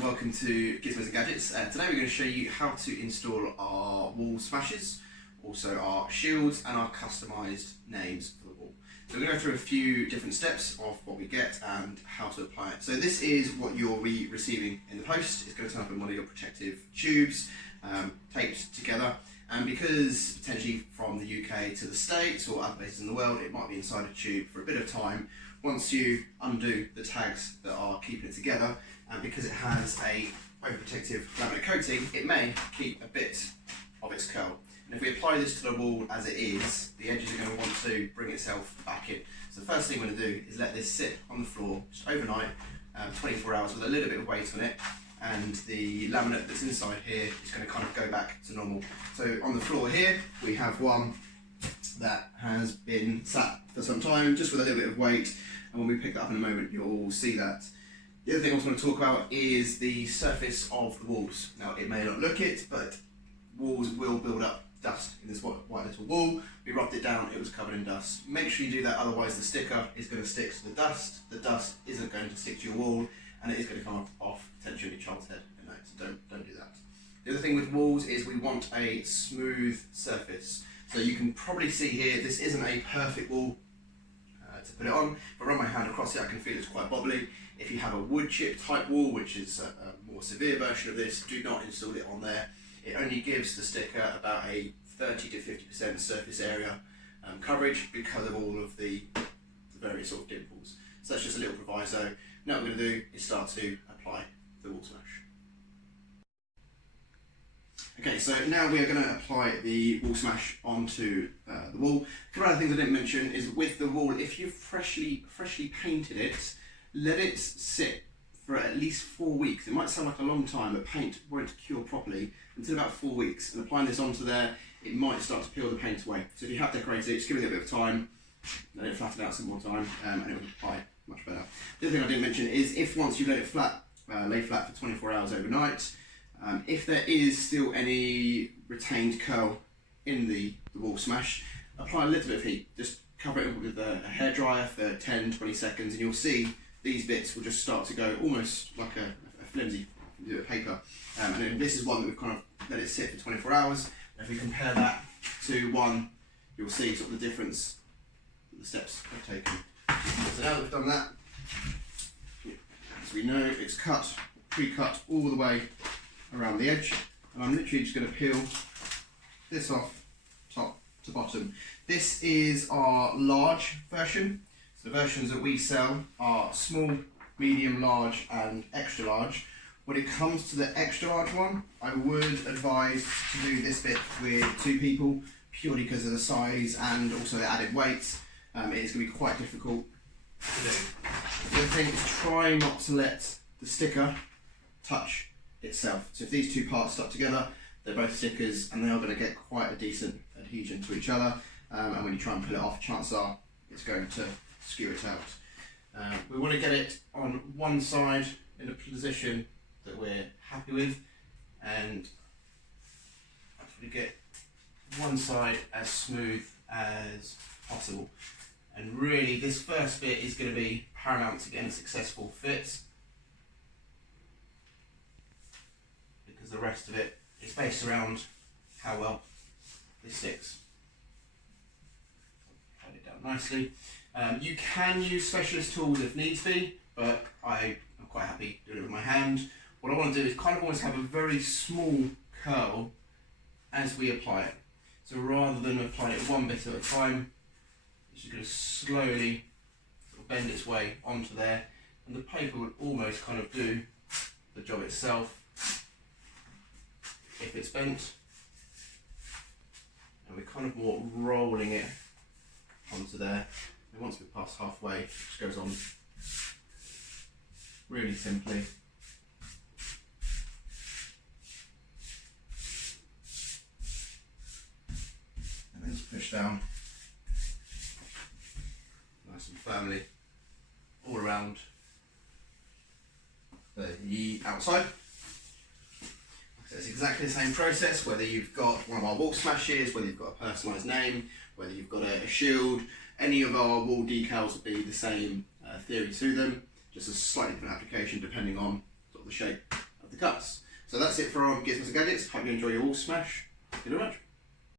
and welcome to Gizmos and Gadgets. Today we're going to show you how to install our wall smashes, also our shields and our customised names for the wall. So we're going to go through a few different steps of what we get and how to apply it. So this is what you'll be receiving in the post. It's going to turn up in one of your protective tubes, taped together. And because potentially from the UK to the States or other places in the world, it might be inside a tube for a bit of time. Once you undo the tags that are keeping it together, and because it has a overprotective laminate coating, it may keep a bit of its curl. And if we apply this to the wall as it is, the edges are going to want to bring itself back in. So the first thing we're going to do is let this sit on the floor just overnight, 24 hours with a little bit of weight on it, and the laminate that's inside here is going to kind of go back to normal. So on the floor here, we have one that has been sat for some time, just with a little bit of weight, and when we pick that up in a moment, you'll see that. The other thing I also want to talk about is the surface of the walls. Now, it may not look it, but walls will build up dust in this white little wall. We rubbed it down, it was covered in dust. Make sure you do that, otherwise the sticker is going to stick to the dust isn't going to stick to your wall, and it is going to come off potentially your child's head. So don't do that. The other thing with walls is we want a smooth surface. So you can probably see here, this isn't a perfect wall to put it on. If I run my hand across it, I can feel it's quite bobbly. If you have a wood chip type wall, which is a more severe version of this, do not install it on there. It only gives the sticker about a 30 to 50% surface area coverage because of all of the various sort of dimples. So that's just a little proviso. Now what we're going to do is start to apply the wall smash. Okay, so now we are going to apply the wall smash onto the wall. A couple of other things I didn't mention is with the wall, if you've freshly painted it, let it sit for at least 4 weeks. It might sound like a long time, but paint won't cure properly until about 4 weeks. And applying this onto there, it might start to peel the paint away. So if you have decorated it, just give it a little bit of time, let it flatten out some more time, and it will apply much better. The other thing I didn't mention is if once you let it lay flat for 24 hours overnight, if there is still any retained curl in the wall smash, apply a little bit of heat. Just cover it with a hairdryer for 10-20 seconds, and you'll see these bits will just start to go almost like a flimsy bit of paper. And then this is one that we've kind of let it sit for 24 hours. And if we compare that to one, you'll see sort of the difference that the steps have taken. So now that we've done that, as we know, it's pre-cut all the way around the edge, and I'm literally just going to peel this off top to bottom. This is our large version. So the versions that we sell are small, medium, large and extra large. When it comes to the extra large one, I would advise to do this bit with 2 people, purely because of the size and also the added weight. It is going to be quite difficult to do. The other thing is try not to let the sticker touch itself. So if these 2 parts stuck together, they're both stickers and they are going to get quite a decent adhesion to each other, and when you try and pull it off, chances are it's going to skew it out. We want to get it on one side in a position that we're happy with, and actually get one side as smooth as possible. And really this first bit is going to be paramount to getting a successful fit, because the rest of it is based around how well this sticks. Hold it down nicely. You can use specialist tools if needs be, but I am quite happy doing it with my hand. What I want to do is kind of always have a very small curl as we apply it. So rather than applying it one bit at a time, it's just going to slowly bend its way onto there, and the paper would almost kind of do the job itself if it's bent, and we're kind of more rolling it onto there. And once we're past halfway, it just goes on really simply. And then just push down nice and firmly all around the outside. So it's exactly the same process, whether you've got one of our wall smashes, whether you've got a personalised name, whether you've got a shield. Any of our wall decals will be the same theory to them, just a slightly different application depending on sort of the shape cuts. So that's it from Gizmos and Gadgets. Hope you enjoy your wall smash. Thank you very much.